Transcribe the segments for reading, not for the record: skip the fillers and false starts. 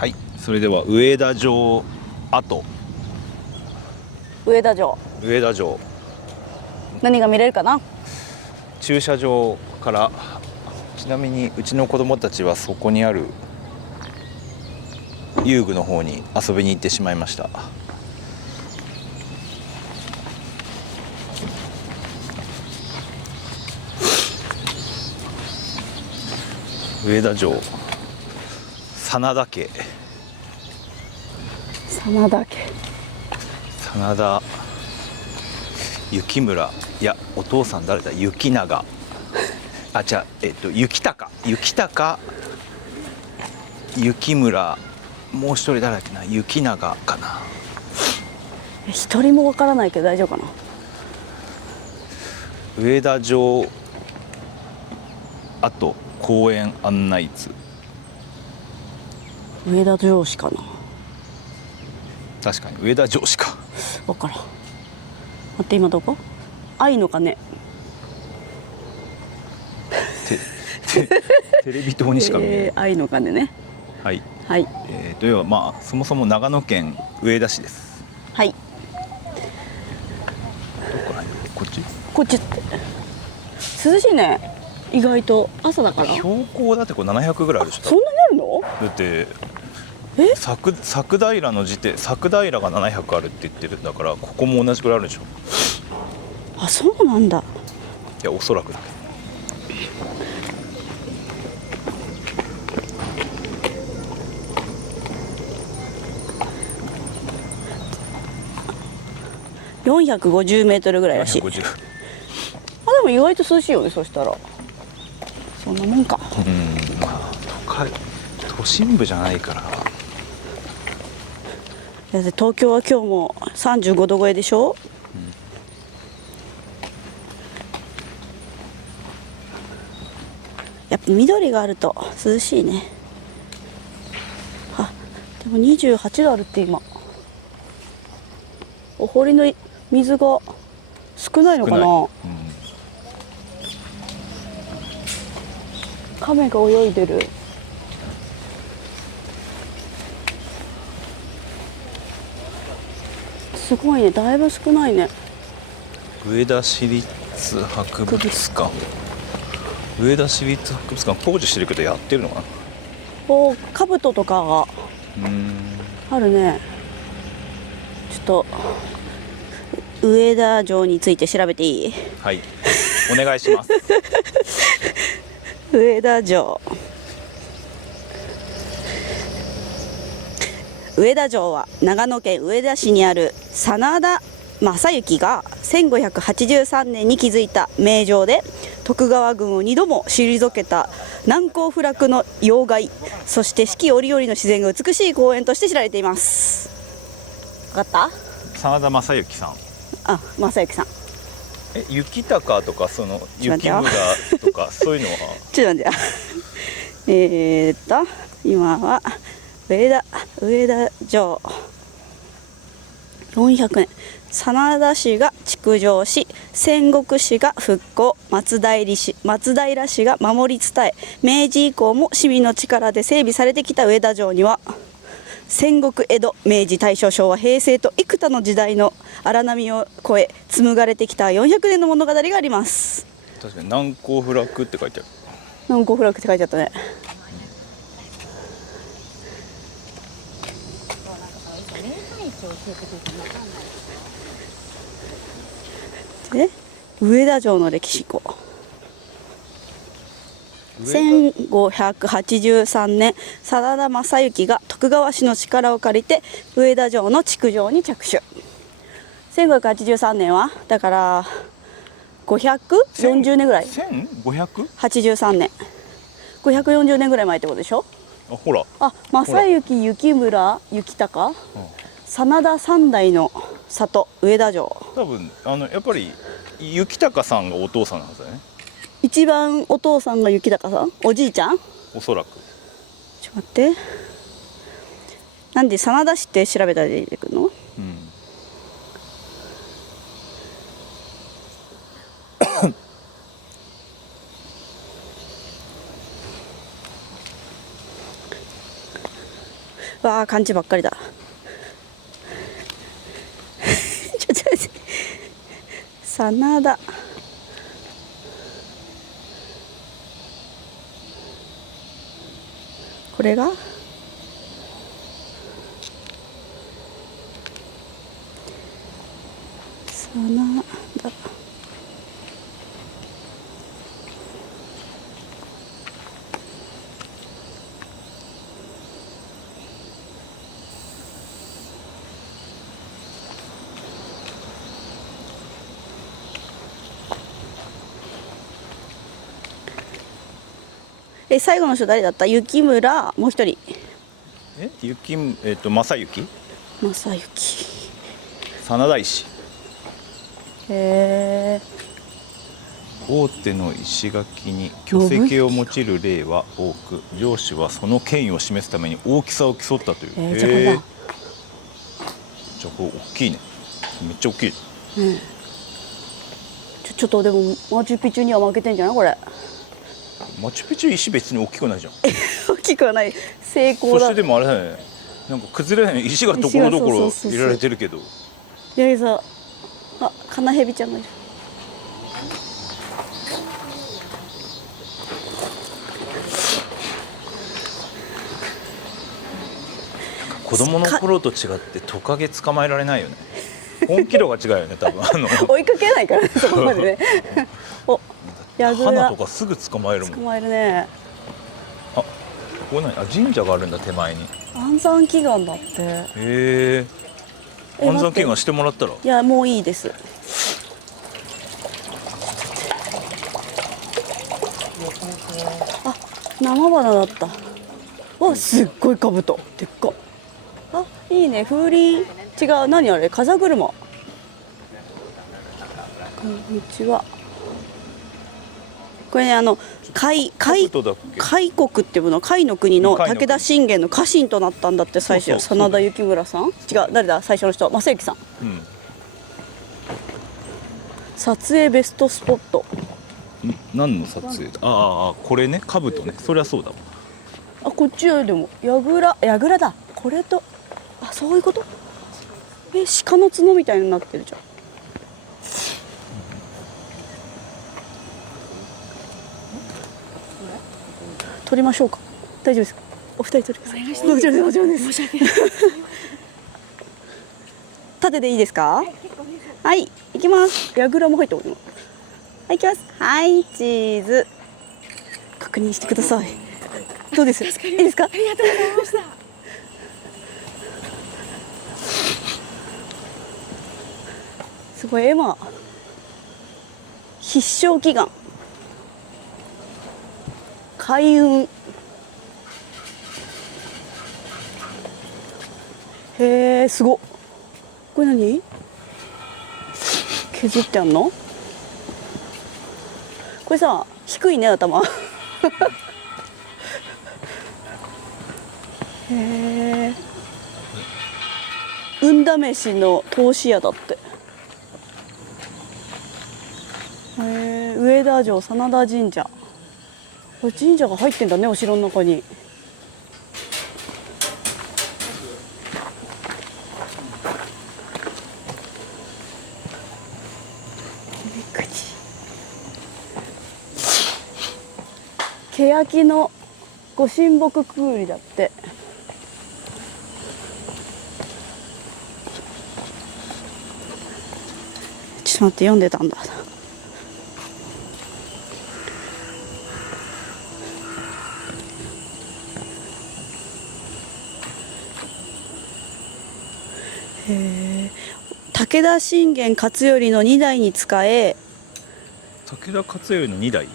はい、それでは上田城跡。上田城、上田城何が見れるかな。駐車場から、ちなみにうちの子供たちはそこにある遊具の方に遊びに行ってしまいました。上田城真田家、真田家、真田幸村、いやお父さん誰だ、幸長、あ、じゃあ幸高幸村、もう一人誰だっけな、幸長かな。一人もわからないけど大丈夫かな。上田城跡公園案内図。上田城市かな。確かに上田城しかわからん。待って、今どこ？愛の鐘。テレビ塔にしか見えない、愛の鐘ね。はい、はい。というのはまあそもそも長野県上田市です。はい。どこら辺？こっち？こっちって涼しいね。意外と朝だから。標高だってこれ700ぐらいあるでしょ。そんなにあるの？だってえ？佐久平の時点、佐久平が700あるって言ってるんだから、ここも同じぐらいあるでしょ。あ、そうなんだ。いやおそらくだけど。450メートルぐらいらしい。450。あ、でも意外と涼しいよね。そしたらそんなもんか。まあ都心部じゃないから。だって東京は今日も35度超えでしょ。やっぱ緑があると涼しいね。あ、でも28度あるって今。お堀の水が少ないのかな。亀が泳いでる。すごいね、だいぶ少ないね。上田市立博物館、上田市立博物館工事してるけどやってるのかな。お、兜とかがあるね。ちょっと上田城について調べていい？はい、お願いします。上田城。上田城は長野県上田市にある真田昌幸が1583年に築いた名城で、徳川軍を2度も退けた難攻不落の要害、そして四季折々の自然が美しい公園として知られています。分かった？真田昌幸さん。あ、正幸さん。雪高とかその雪村とかそういうのはちょっと待ってよ。今は上田城400年、真田氏が築城し、戦国氏が復興、松平氏が守り伝え、明治以降も市民の力で整備されてきた上田城には、戦国、江戸、明治、大正、昭和、平成と幾多の時代の荒波を越え紡がれてきた400年の物語があります。確かに難攻不落って書いてある。難攻不落って書いてあったね。で、上田城の歴史以降。1583年、真田昌幸が徳川氏の力を借りて上田城の築城に着手。1583年はだから540年ぐらい。 1500？ 83年、540年ぐらい前ってことでしょ。あ、ほら。あ、正幸、幸村、幸高、真田三代の里上田城。多分やっぱり幸高さんがお父さんなんですよね。一番お父さんが幸高さん、おじいちゃん。おそらく。ちょっと待って、なんで真田市って調べたら出てくるの？わあ漢字ばっかりだちょっと待って真田これが真田最後の人誰だった？雪村もう一人正幸正幸真田石。へえ大手の石垣に巨石を用いる例は多く、上司はその権威を示すために大きさを競ったという。じゃあこれだ。じゃあこれ大きいね。めっちゃ大きい。ちょっとでもマチュピチュには負けてんじゃないこれマチュピチュ石別に大きくないじゃん。大きくはない成功だ。そしてでもあれだね、なんか崩れない石がところどころ入れられてるけど。いやさあカナヘビちゃんがいる。子供の頃と違ってトカゲ捕まえられないよね。本気度が違うよね多分。追いかけないからねそこまでねおヤグラ花とかすぐ捕まえるもん。捕まえるね。ここ何？神社があるんだ手前に。安産祈願だって。へえ。安産祈願してもらったら。いやもういいです。あ生花だった。わすっごい兜でっか。あいいね風鈴。違う何あれ風車。こんにちは。これね開国っていうの開の国の武田信玄の家臣となったんだって最初。真田幸村さん違う誰だ最初の人正幸さん、撮影ベストスポット。何の撮影？これね兜ね。そりゃそうだわ。こっちはでも櫓だこれと。そういうこと。鹿の角みたいになってるじゃん。撮りましょうか。大丈夫ですか？お二人撮りください。もちろんですもちろんです。申し訳ない。縦でいいですか？はい行きます。櫓も入っております。はい行きます。はいチーズ確認してください。どうです？いいですか？ありがとうございました。すごい絵馬必勝祈願開運。へえすごっ。これ何削ってあんの？これさ低いね頭へえ運試しの投資屋だって。上田城真田神社。これ神社が入ってんだねお城の中に。欅のご神木くぐりだって。ちょっと待って読んでたんだ。武田信玄勝頼の2代に仕え。武田勝頼の2代？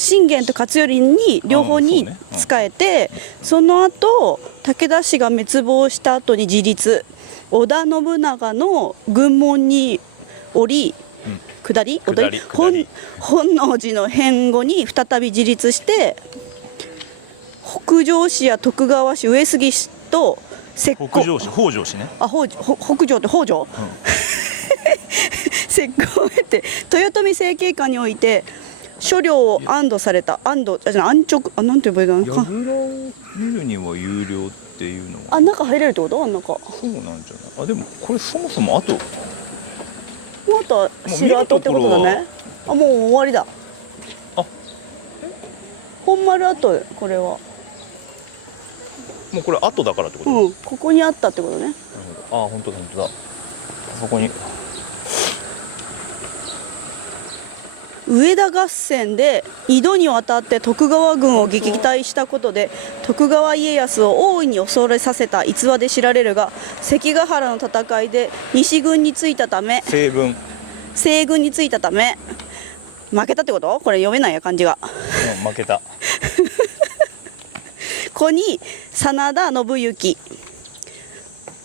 信玄と勝頼に両方に仕えて、その後武田氏が滅亡した後に自立。織田信長の軍門に降り、下り本能寺の変後に再び自立して、北条氏や徳川氏上杉氏と北条氏北条氏ね。北条って北条、接近を経て豊臣政権下において所領を安堵された安堵じゃない安直なんて言えばいいのか櫓を見るには有料っていうのはあ中入れるってことあん中もそうなんじゃないあでもこれそもそもあとうあとは城跡ってことだねあもう終わりだあ本丸跡これはもうこれ後だからってこと、うんここにあったってことねなるほどあ本当だ本当だあそこに上田合戦で2度にわたって徳川軍を撃退したことで徳川家康を大いに恐れさせた逸話で知られるが関ヶ原の戦いで西軍についたため西軍西軍についたため負けたってことこれ読めないや漢字が負けたここに真田信行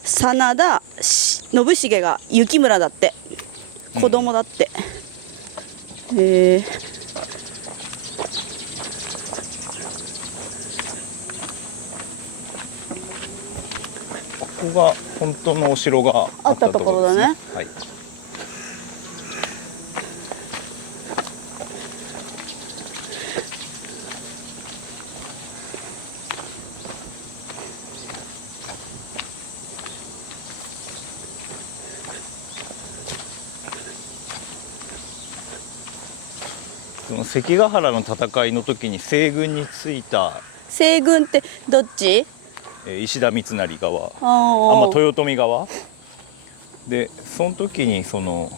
真田信繁が雪村だって子供だって、ここが本当のお城があったところですね。あったところだねはい。その関ヶ原の戦いの時に西軍についた西軍ってどっち石田三成側あ豊臣側でその時にその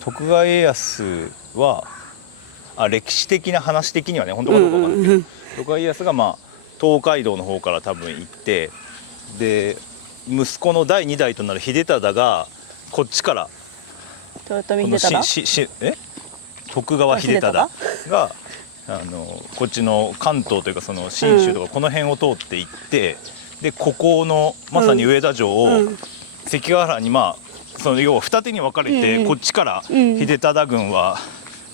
徳川家康は歴史的な話的にはね本当かどうかわかんないけど、徳川家康が東海道の方から多分行ってで息子の第2代となる秀忠がこっちから豊臣秀忠徳川秀忠がこっちの関東というかその信州とかこの辺を通って行って、でここのまさに上田城を関ヶ原にその要は二手に分かれてこっちから秀忠軍は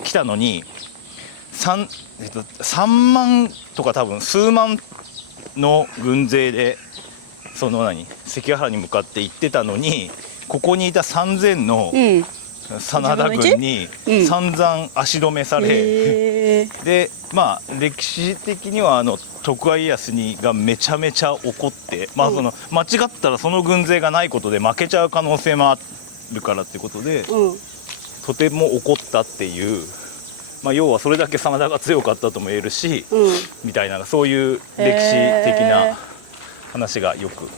来たのに3万とか多分数万の軍勢でその関ヶ原に向かって行ってたのにここにいた3000の真田軍に散々足止めされ、で歴史的には徳川家康がめちゃめちゃ怒って、その間違ったらその軍勢がないことで負けちゃう可能性もあるからってことで、とても怒ったっていう、要はそれだけ真田が強かったとも言えるし、みたいなそういう歴史的な話がよく。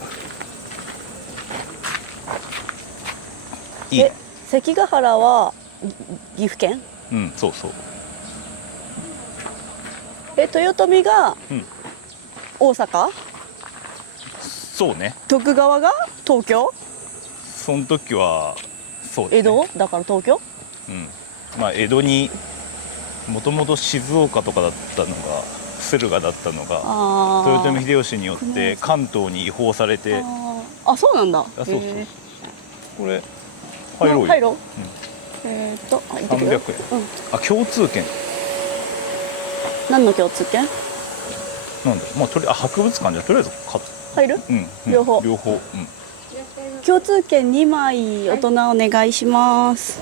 いい関ヶ原は岐阜県そうそう豊臣が大阪、そうね徳川が東京その時はそうだね江戸だから東京江戸にもともと静岡とかだったのが駿河だったのが豊臣秀吉によって関東に移行されてそうなんだそうこれ入ろうよ入ろう、300円、共通券何の共通券なんだ博物館じゃとりあえず入る、両方、共通券2枚大人お願いします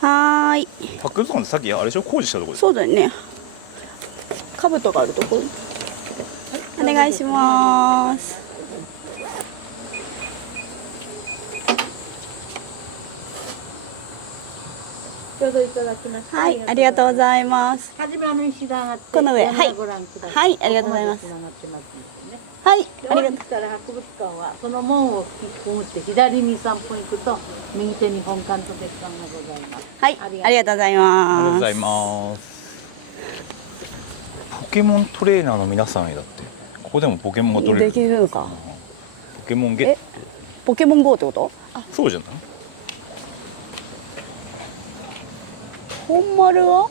はーい博物館ってさっきあれでしょ工事したところそうだよね兜があるところお願いしますちょうどいただきました。はい、ありがとうございます。はじめ石段上がってこの上、はい、ご覧ください。はい、ありがとうございます。ここまで繋がってますね。はい、ありがとう。本日から博物館はその門をくぐって左に3歩行くと右手に本館と別館がございます。はい、ありがとうございありがとうごます。ざいます。ポケモントレーナーの皆さんへだってここでもポケモンが取れる。できるのか。ポケモンゲット。ポケモン GO ってこと？そうじゃない？本丸は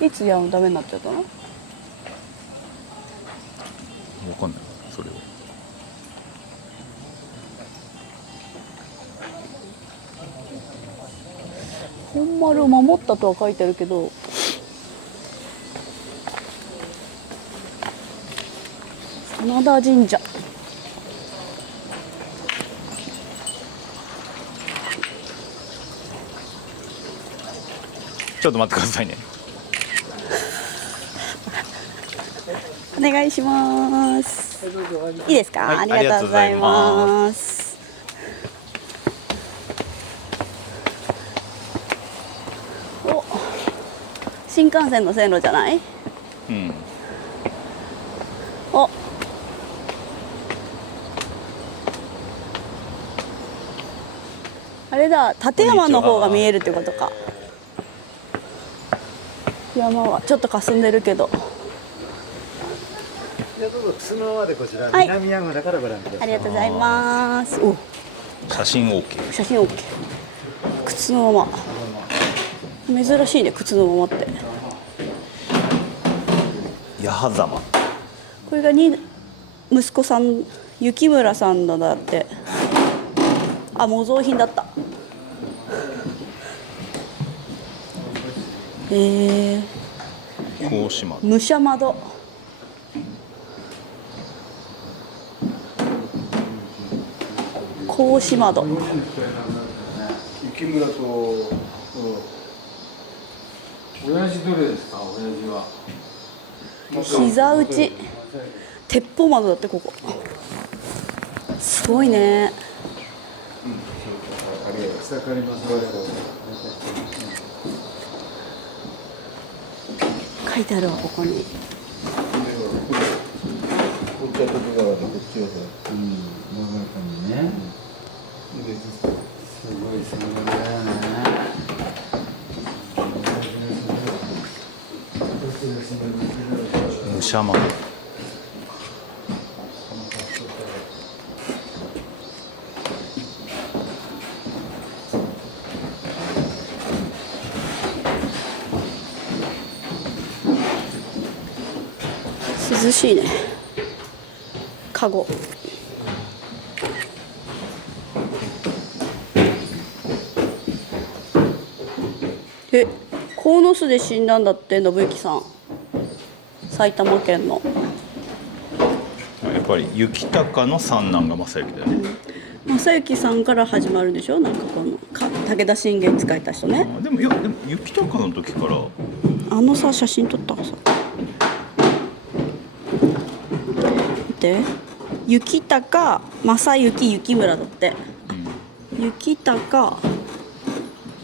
いつやるのダメになっちゃったの？わかんないそれは。本丸を守ったとは書いてあるけど。真田神社。ょっと待ってくださいね。お願いします。いいですか？はいありがとうございます。お、新幹線の線路じゃない？うん。お、あれだ、立山の方が見えるってことか。山はちょっと霞んでるけど。じゃあどうぞそのままでこちら、はい南山村からご覧ください。ありがとうございます。お、写真 OK。写真 OK。靴のまま。珍しいね、靴のままって。八幡様。これが息子さん、雪村さんのだって。あ、模造品だった。格子窓。武者窓。格子窓。雪村と親父どれですか？親父は膝打ち。鉄砲窓だってここ。すごいね。草刈ります書いてあるわここに。こっちは徳川でこっちはさ、うん、長かにね。すごい戦後だよね。武者窓。涼しいね。カゴ。鴻巣で死んだんだって信行さん。埼玉県の。やっぱり雪高の三男が正行だよね。正行さんから始まるでしょ。なんかこの武田信玄に仕えた人ね。でも雪高の時からあのさ写真撮ったらさ。見て。雪高正行雪村だって。雪高。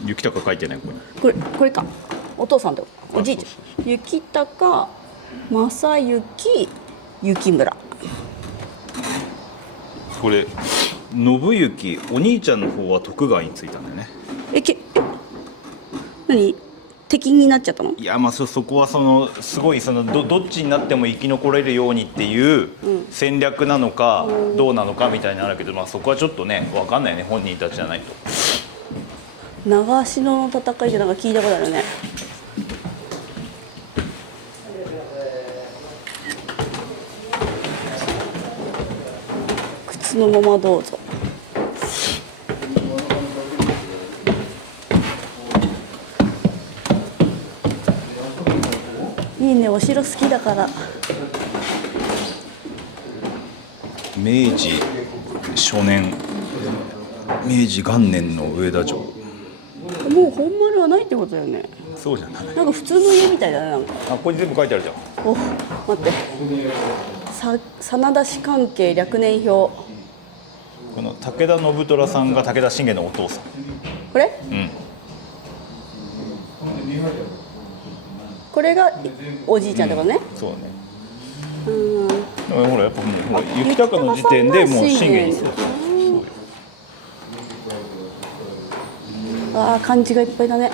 雪高書いてないここに。これか。お父さんとおじいちゃん。雪高正行雪村。これ信行お兄ちゃんの方は徳川についたんだよね。何敵になっちゃったの？いやまあそこはすごいどっちになっても生き残れるようにっていう戦略なのかどうなのかみたいなのあるけど、まあそこはちょっとね分かんないよね、本人たちじゃないと。長篠の戦いってなんか聞いたことあるね。靴のままどうぞ。いいね、お城好きだから。明治初年明治元年の上田城。もう本丸はないってことだよね。そうじゃない。なんか普通の家みたいだね。なんかあ、ここに全部書いてあるじゃん。お、待って。真田氏関係略年表。この武田信虎さんが武田信玄のお父さん。これ？うん。これがおじいちゃんってことね。そうね。うん。でもほらやっぱもうほら雪高の時点でもう信玄にそうよ。ああ、漢字がいっぱいだね。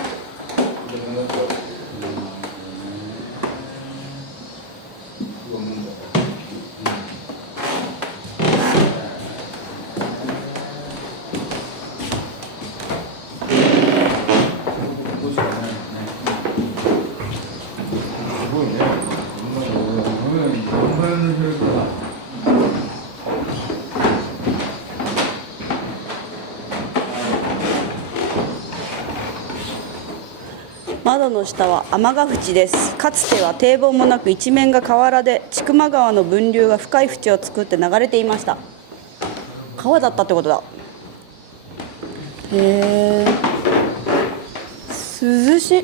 窓の下は天ヶ淵です。かつては堤防もなく一面が河原で千曲川の分流が深い淵を作って流れていました。川だったってことだ。へえ。涼しい。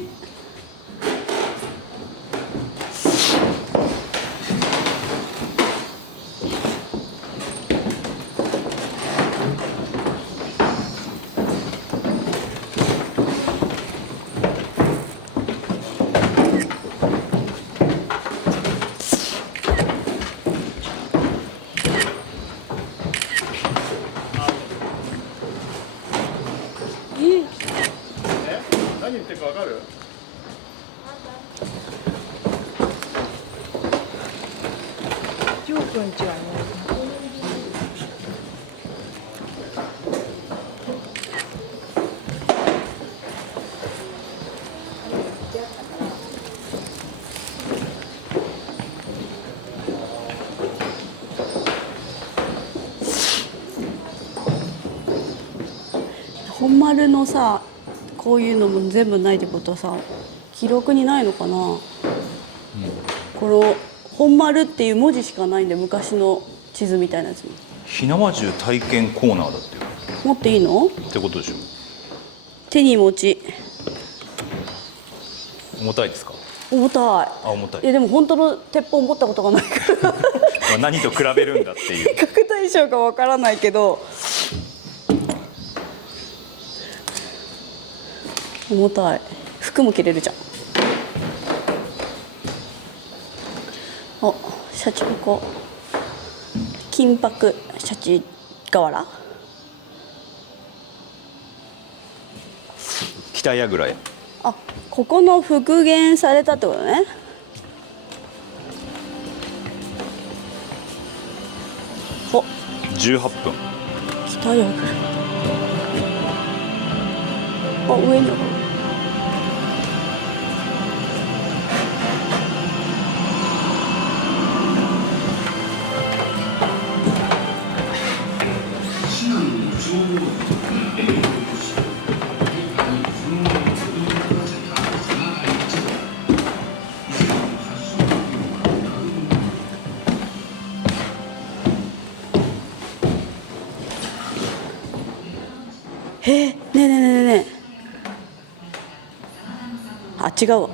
こんにちはね。本丸のさこういうのも全部ないってことはさ記録にないのかな、この本丸っていう文字しかないんで昔の地図みたいなやつ火縄銃体験コーナーだってよ持っていいの？ってことでしょ。手に持ち重たいですか？重たい。あ、重たい。でも本当の鉄砲持ったことがないからまあ何と比べるんだっていう。比較対象かわからないけど重たい。服も着れるじゃん。あ、シャチホコ金箔シャチ瓦北櫓へ。あ、ここの復元されたってことね。お、 18分。北櫓。あ、上にある。ねえねえねえねえねえ。あ、違うわ。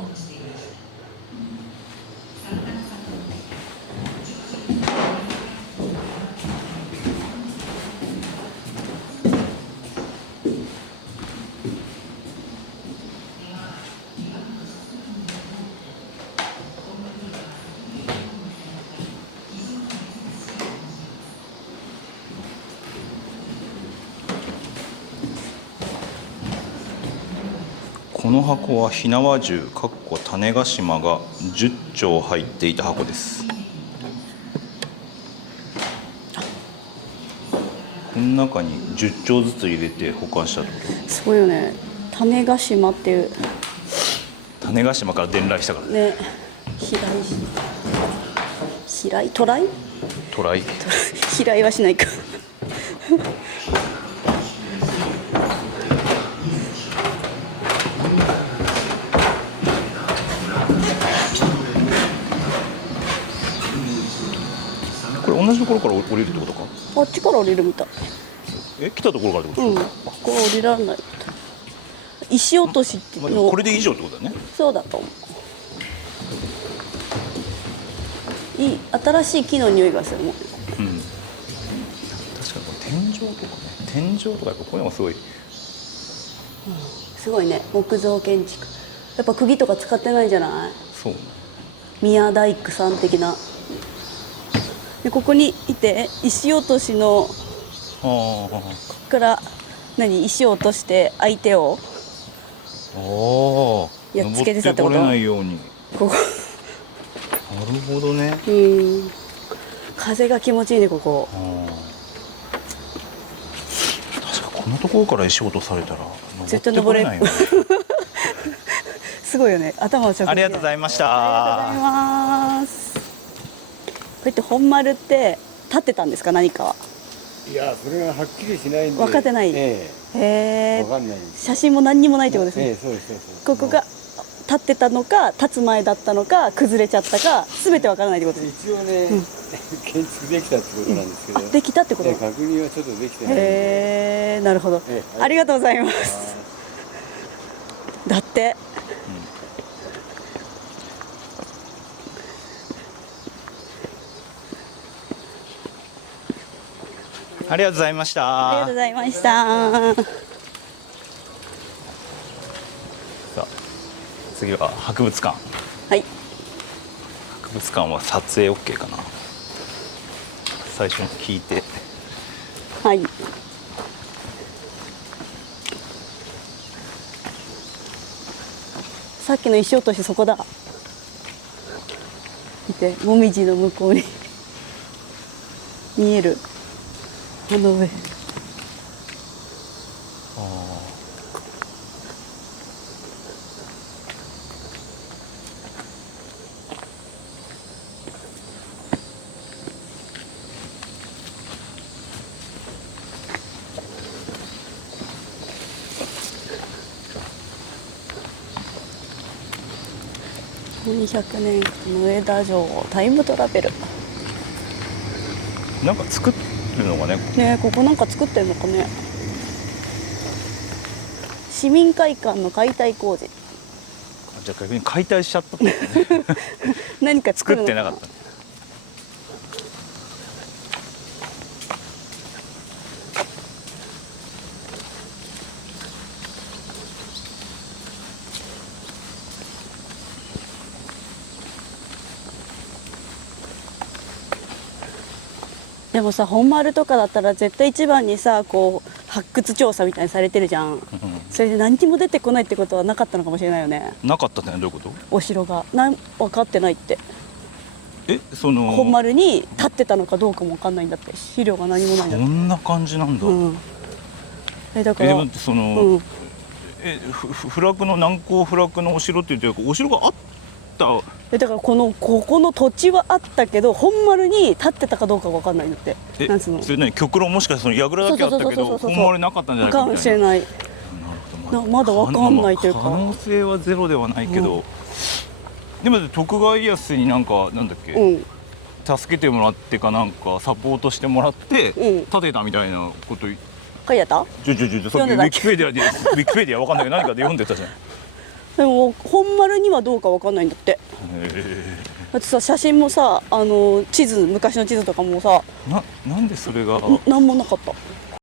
この箱は火縄銃種子島が10丁入っていた箱です。この中に10丁ずつ入れて保管したってこと。すごいよね。種子島っていう種子島から伝来したからね。ね。トライトライ。飛来はしないか。これ同じところから降りるってことか。あっちから降りるみたい。来たところからってことうん、ここは降りられないみたい。石落としっていうのこれで以上ってことだね。そうだと思う。いい新しい木の匂いがするもん。うん、確かにこれ天井とかね、天井とかやっぱこういうのがすごい。すごいね、木造建築。やっぱ釘とか使ってないんじゃない？そう。宮大工さん的な。でここにいて石落としのあここから石を落として相手をあ。やっつけてたってこと？登ってこれないように。ここ。なるほどね。風が気持ちいいねここ。確かこんなところから石落とされたら絶対登れないよね。すごいよね。頭を直ありがとうございました。ありがとうございます。こうやって本丸って立ってたんですか、何かは。いや、それがはっきりしないんで。分かってない。えへえ。え。わかんないんです。写真も何にもないってことですね。ええ、そうですそうです。ここが立ってたのか、立つ前だったのか、崩れちゃったか、すべてわからないってことです。一応ね、建築できたってことなんですけど。できたってこと。確認はちょっとできてないんで。へえ、なるほど。ありがとうございます。だって。ありがとうございました。ありがとうございました。さあ、次は博物館。はい。博物館は撮影 OK かな。最初に聞いて。はい。さっきの石落としそこだ。見て、もみじの向こうに。見えるこの上。200年の上田城タイムトラベル。なんか作るのがね。ねえ、ここなんか作ってんのかね。市民会館の解体工事。じゃあ逆に解体しちゃったってことね。何か作作るのってなかった。でもさ、本丸とかだったら絶対一番にさ、こう発掘調査みたいにされてるじゃん。それで何にも出てこないってことはなかったのかもしれないよね。なかったってのはどういうこと？お城が分かってないって。その本丸に立ってたのかどうかも分かんないんだって。資料が何もないんだって。そんな感じなんだ。だからでもその、不落の難攻不落のお城って言ってお城があった。だからここの土地はあったけど本丸に立ってたかどうか分かんないんだって。なんつうの？それ何極論もしかしたら櫓だけあったけど本丸なかったんじゃないかみたいな。かもしれない。まだ分かんないというか。可能性はゼロではないけど、でも徳川家康になんだっけ、助けてもらってかなんかサポートしてもらって建てたみたいなこと書いてあった？さっきウィキペディアわかんないけど何かで読んでたじゃん。でも本丸にはどうか分かんないんだって。だってさ、写真もさ、昔の地図とかもさ、なんでそれがなんもなかった。